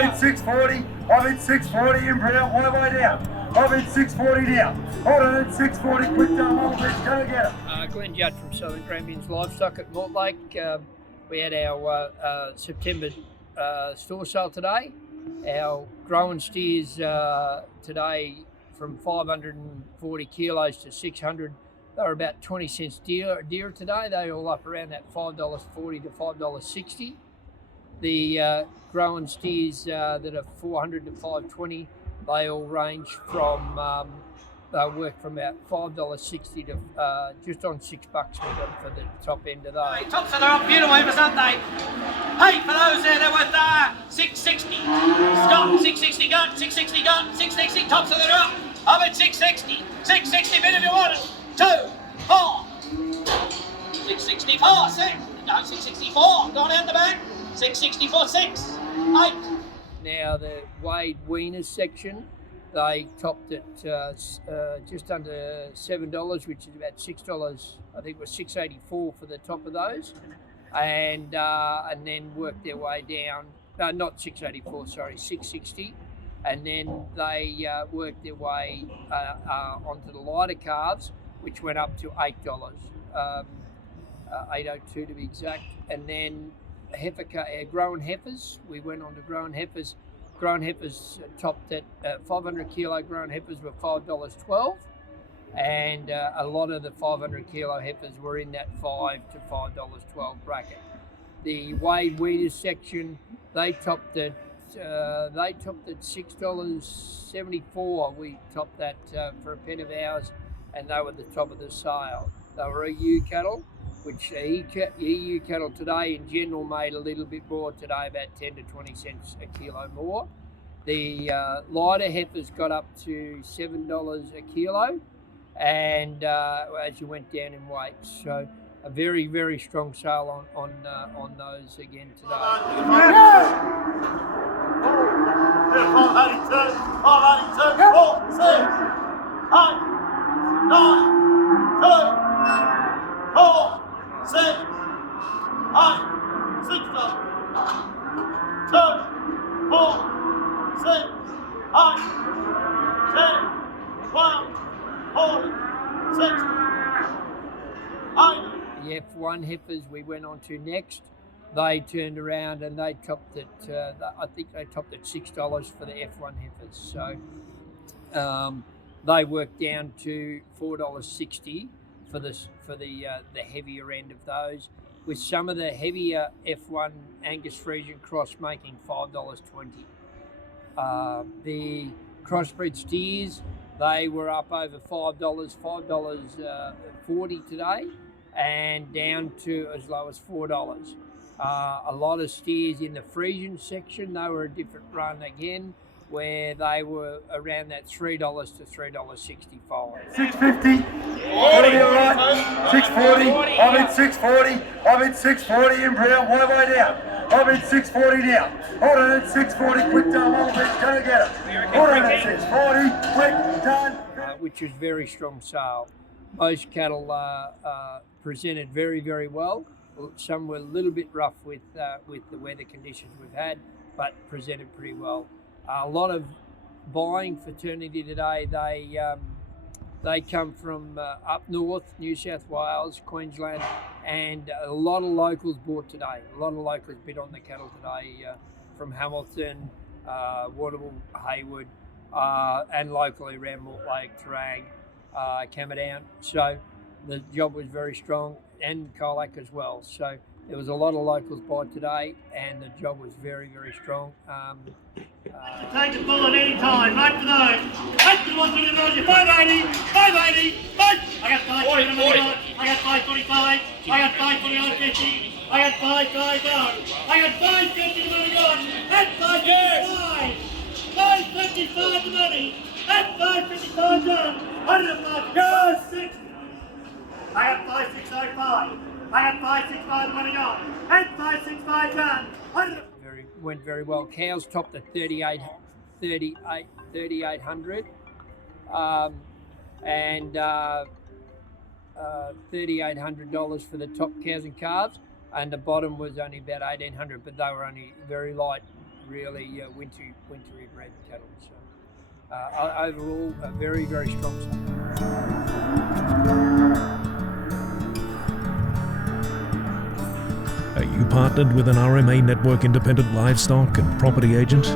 I'm in 640. I'm in 640 in brown. Way down. I'm in 640 now. Hold on, 640. Quick down, Mortlake. Go get it. Glenn Judd from Southern Grampians Livestock at Mortlake. We had our September store sale today. Our growing steers today from 540 kilos to 600. They were about 20 cents dearer today. They all up around that $5.40 to $5.60. The growing steers that are 400 to 520, they all range from they work from about $5.60 to just on $6 we got for the top end of those. Hey, tops are up beautiful, aren't they? Hey, for those there, they're worth $6.60. Stop, $6.60 gun, $6.60 gun, $6.60. Tops are up. I'm at $6.60. $6.60 bid if you want it. 2, 4. $6.64. 6. No, $6.64. Gone out the back. $6.64. 6. 8. Now the weighed weaners section, they topped at just under $7, which is about $6. I think it was $6.84 for the top of those, and then worked their way down. No, not $6.84. Sorry, $6.60, and then they worked their way onto the lighter calves, which went up to $8, $8.02 to be exact, and then grown heifers. We went on to grown heifers. Grown heifers topped at 500 kilo grown heifers were $5.12, and a lot of the 500 kilo heifers were in that $5 to $5.12 bracket. The weighed weaners section, they topped at $6.74. We topped that for a pen of ours, and they were the top of the sale. They were EU cattle, which EU cattle today in general made a little bit more today, about 10 to 20 cents a kilo more. The lighter heifers got up to $7 a kilo, and as you went down in weight. So a very, very strong sale on those again today. 6, 8, 6, 2, 4, 6, 8, 10, 12, 14, 16, 8. The F1 heifers we went on to next, they turned around and they topped at, I think they topped at $6 for the F1 heifers. So they worked down to $4.60 for the heavier end of those, with some of the heavier F1 Angus Friesian cross making $5.20. The crossbred steers, they were up over $5.40 today, and down to as low as $4. A lot of steers in the Friesian section, they were a different run again, where they were around that $3 to $3.65. 650. 40, all right. 640. I'm in 640. I'm in 640 in brown. Way down. I'm in 640 now. Hold on at 640. Quick down, Mortlake. Go get it. Hold on at 640. Quick done. Which was very strong sale. Most cattle presented very, very well. Some were a little bit rough with the weather conditions we've had, but presented pretty well. A lot of buying fraternity today, they come from up north, New South Wales, Queensland, and a lot of locals bought today. A lot of locals bid on the cattle today from Hamilton, Waterville, Hayward, and locally around Mortlake, Tarang, Camperdown. So the job was very strong, and Colac as well. So there was a lot of locals buy today, and the job was very, very strong. Take the bull at any time, right for those. That's the one for the million. 580, 580, 5. I got 540. I got 545. I got 549.50. I got 550. I got 550 the money gone. That's 555. 555 the money. That's 555 done. 105. Go 60. I got 5605. I got 565 the money gone. That's 565 done. Went very well. Cows topped at $3,800, and $3,800 for the top cows and calves, and the bottom was only about $1,800, but they were only very light really wintry bred cattle. So overall, a very, very strong sale. Are you partnered with an RMA Network independent livestock and property agent?